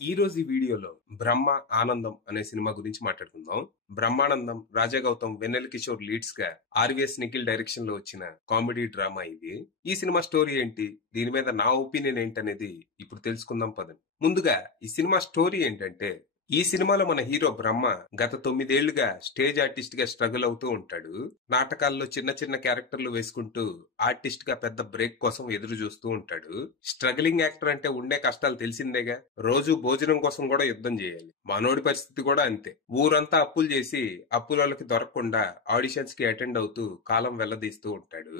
ఈ రోజు ఈ వీడియోలో బ్రహ్మ ఆనందం అనే సినిమా గురించి మాట్లాడుకుందాం. బ్రహ్మానందం, రాజా గౌతమ్, వెన్నెల కిషోర్ లీడ్స్ గా ఆర్వీఎస్ నిఖిల్ డైరెక్షన్ లో వచ్చిన కామెడీ డ్రామా ఇది. ఈ సినిమా స్టోరీ ఏంటి, దీని మీద నా ఒపీనియన్ ఏంటనేది ఇప్పుడు తెలుసుకుందాం పదండి. ముందుగా ఈ సినిమా స్టోరీ ఏంటంటే, ఈ సినిమాలో మన హీరో బ్రహ్మ గత 9 ఏళ్లుగా స్టేజ్ ఆర్టిస్ట్ గా స్ట్రగుల్ అవుతూ ఉంటాడు. నాటకాల్లో చిన్న చిన్న క్యారెక్టర్లు వేసుకుంటూ ఆర్టిస్ట్ గా పెద్ద బ్రేక్ కోసం ఎదురు చూస్తూ ఉంటాడు. స్ట్రగ్లింగ్ యాక్టర్ అంటే ఉండే కష్టాలు తెలిసిందేగా. రోజు భోజనం కోసం కూడా యుద్ధం చేయాలి. మనోడి పరిస్థితి కూడా అంతే. ఊరంతా అప్పులు చేసి అప్పులకి దొరకకుండా ఆడిషన్స్ కి అటెండ్ అవుతూ కాలం వెళ్లదీస్తూ ఉంటాడు.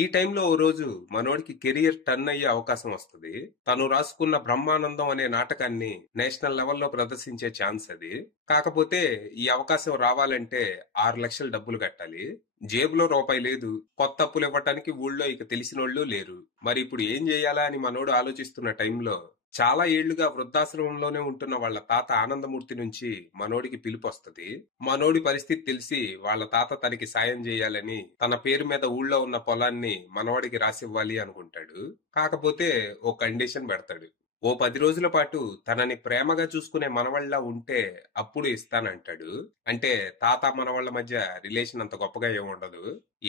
ఈ టైంలో ఓ రోజు మనోడికి కెరియర్ టర్న్ అయ్యే అవకాశం వస్తుంది. తను రాసుకున్న బ్రహ్మానందం అనే నాటకాన్ని నేషనల్ లెవెల్లో ప్రదర్శించే ఛాన్స్ అది. కాకపోతే ఈ అవకాశం రావాలంటే 6 లక్షలు డబ్బులు కట్టాలి. జేబులో రూపాయి లేదు. కొత్త అప్పులు ఇవ్వటానికి ఊళ్ళో ఇక తెలిసినోళ్ళు లేరు. మరి ఇప్పుడు ఏం చేయాలా అని మనోడు ఆలోచిస్తున్న టైంలో చాలా ఏళ్లుగా వృద్ధాశ్రమంలోనే ఉంటున్న వాళ్ళ తాత ఆనందమూర్తి నుంచి మనోడికి పిలుపు వస్తుంది. మనోడి పరిస్థితి తెలిసి వాళ్ళ తాత తనకి సాయం చేయాలని తన పేరు మీద ఊళ్ళో ఉన్న పొలాన్ని మనవాడికి రాసివ్వాలి అనుకుంటాడు. కాకపోతే ఓ కండిషన్ పెడతాడు. ఓ 10 రోజుల పాటు తనని ప్రేమగా చూసుకునే మనవళ్ళ ఉంటే అప్పుడు ఇస్తానంటాడు. అంటే తాత మనవాళ్ళ మధ్య రిలేషన్ అంత గొప్పగా ఏముండదు.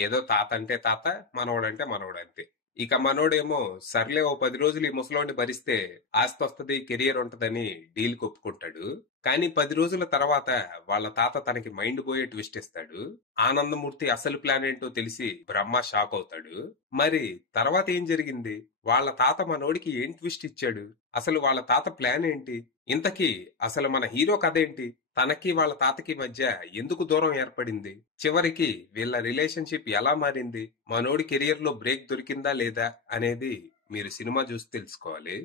ఏదో తాత అంటే తాత, మనవడంటే మనవడు అంతే. ఇక మనోడేమో సర్లే ఓ 10 రోజులు ఈ ముసలోడిని భరిస్తే ఆస్తి వస్తుంది, కెరియర్ ఉంటదని డీల్ కొప్పుకుంటాడు. కానీ 10 రోజుల తర్వాత వాళ్ళ తాత తనకి మైండ్ పోయే ట్విస్ట్ ఇస్తాడు. ఆనందమూర్తి అసలు ప్లాన్ ఏంటో తెలిసి బ్రహ్మ షాక్ అవుతాడు. మరి తర్వాత ఏం జరిగింది? వాళ్ళ తాత మనోడికి ఏం ట్విస్ట్ ఇచ్చాడు? అసలు వాళ్ళ తాత ప్లాన్ ఏంటి? ఇంతకీ అసలు మన హీరో కథ ఏంటి? తనకి వాళ్ళ తాతకి మధ్య ఎందుకు దూరం ఏర్పడింది? చివరికి వీళ్ళ రిలేషన్షిప్ ఎలా మారింది? మనోడి కెరియర్ లో బ్రేక్ దొరికిందా లేదా అనేది మీరు సినిమా చూసి తెలుసుకోవాలి.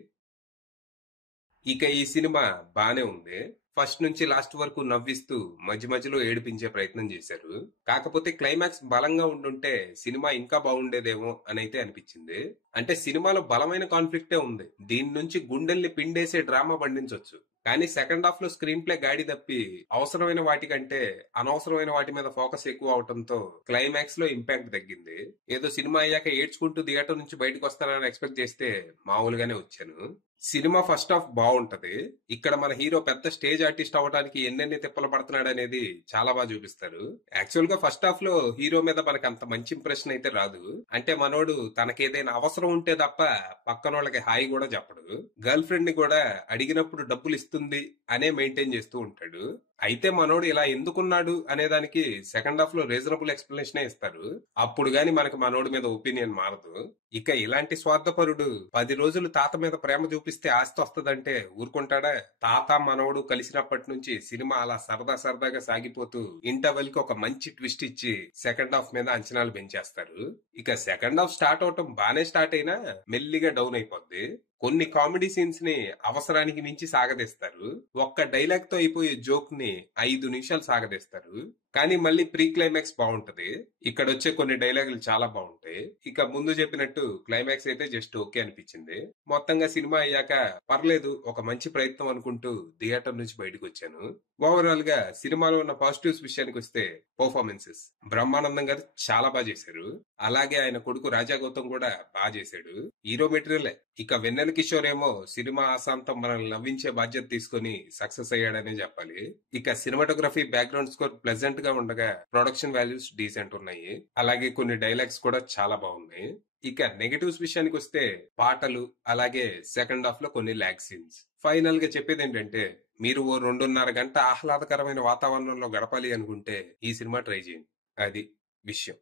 ఇక ఈ సినిమా బానే ఉంది. ఫస్ట్ నుంచి లాస్ట్ వరకు నవ్విస్తూ మధ్య మధ్యలో ఏడిపించే ప్రయత్నం చేశారు. కాకపోతే క్లైమాక్స్ బలంగా ఉండుంటే సినిమా ఇంకా బాగుండేదేమో అని అయితే అనిపించింది. అంటే సినిమాలో బలమైన కాన్ఫ్లిక్టే ఉంది. దీని నుంచి గుండెల్ని పిండేసే డ్రామా పండించొచ్చు. కానీ సెకండ్ హాఫ్ లో స్క్రీన్ ప్లే గాడి తప్పి అవసరమైన వాటికంటే అనవసరమైన వాటి మీద ఫోకస్ ఎక్కువ అవడంతో క్లైమాక్స్ లో ఇంపాక్ట్ తగ్గింది. ఏదో సినిమా అయ్యాక ఏడ్చుకుంటూ థియేటర్ నుంచి బయటకు వస్తానని ఎక్స్పెక్ట్ చేస్తే మామూలుగానే వచ్చాను. సినిమా ఫస్ట్ హాఫ్ బాగుంటది. ఇక్కడ మన హీరో పెద్ద స్టేజ్ ఆర్టిస్ట్ అవడానికి ఎన్నెన్ని తిప్పలు పడుతున్నాడు అనేది చాలా బాగా చూపిస్తారు. యాక్చువల్ గా ఫస్ట్ హాఫ్ లో హీరో మీద మనకు అంత మంచి ఇంప్రెషన్ అయితే రాదు. అంటే మనోడు తనకేదైనా అవసరం ఉంటే తప్ప పక్కన వాళ్ళకి హాయి కూడా చెప్పడు. గర్ల్ ఫ్రెండ్ ని కూడా అడిగినప్పుడు డబ్బులు ఇస్తుంది అనే మెయింటైన్ చేస్తూ ఉంటాడు. అయితే మనోడు ఇలా ఎందుకున్నాడు అనే దానికి సెకండ్ హాఫ్ లో రీజనబుల్ ఎక్స్ప్లెనేషన్ ఇస్తారు. అప్పుడు గాని మనకి మనోడి మీద ఒపీనియన్ మారదు. ఇక ఇలాంటి స్వార్థపరుడు 10 రోజులు తాత మీద ప్రేమ చూపిస్తే ఆస్తి వస్తుందంటే ఊరుకుంటాడా? తాత మనవడు కలిసినప్పటి నుంచి సినిమా అలా సరదా సరదాగా సాగిపోతూ ఇంటర్వెల్ కి ఒక మంచి ట్విస్ట్ ఇచ్చి సెకండ్ హాఫ్ మీద అంచనాలు పెంచేస్తారు. ఇక సెకండ్ హాఫ్ స్టార్ట్ అవటం బానే స్టార్ట్ అయినా మెల్లిగా డౌన్ అయిపోద్ది. కొన్ని కామెడీ సీన్స్ ని అవసరానికి మించి సాగదీస్తారు. ఒక్క డైలాగ్ తో అయిపోయే జోక్ ని 5 నిమిషాలు సాగదీస్తారు. కానీ మళ్ళీ ప్రీ క్లైమాక్స్ బాగుంటది. ఇక్కడ వచ్చే కొన్ని డైలాగులు చాలా బాగుంటాయి. ఇక ముందు చెప్పినట్టు క్లైమాక్స్ అయితే జస్ట్ ఓకే అనిపించింది. మొత్తంగా సినిమా అయ్యాక పర్లేదు, ఒక మంచి ప్రయత్నం అనుకుంటూ థియేటర్ నుంచి బయటకు వచ్చాను. ఓవరాల్ గా సినిమాలో ఉన్న పాజిటివ్స్ విషయానికి వస్తే పర్ఫార్మెన్సెస్ బ్రహ్మానందం గారు చాలా బాగా చేశారు. అలాగే ఆయన కొడుకు రాజా గౌతమ్ కూడా బాగా చేశాడు. హీరో మెటీరియలే. ఇక వెన్నెల కిషోర్ ఏమో సినిమా ఆశాంతం మనల్ని నవ్వించే బాధ్యత తీసుకుని సక్సెస్ అయ్యాడనే చెప్పాలి. ఇక సినిమాటోగ్రఫీ, బ్యాక్గ్రౌండ్ స్కోర్ ప్లెజెంట్ గా ఉండగా ప్రొడక్షన్ వాల్యూస్ డీసెంట్ ఉన్నాయి. అలాగే కొన్ని డైలాగ్స్ కూడా చాలా బాగున్నాయి. ఇక నెగటివ్స్ విషయానికి వస్తే పాటలు, అలాగే సెకండ్ హాఫ్ లో కొన్ని ల్యాగ్ సీన్స్. ఫైనల్ గా చెప్పేది ఏంటంటే, మీరు ఓ 2.5 గంట ఆహ్లాదకరమైన వాతావరణంలో గడపాలి అనుకుంటే ఈ సినిమా ట్రై చేయండి. అది విషయం.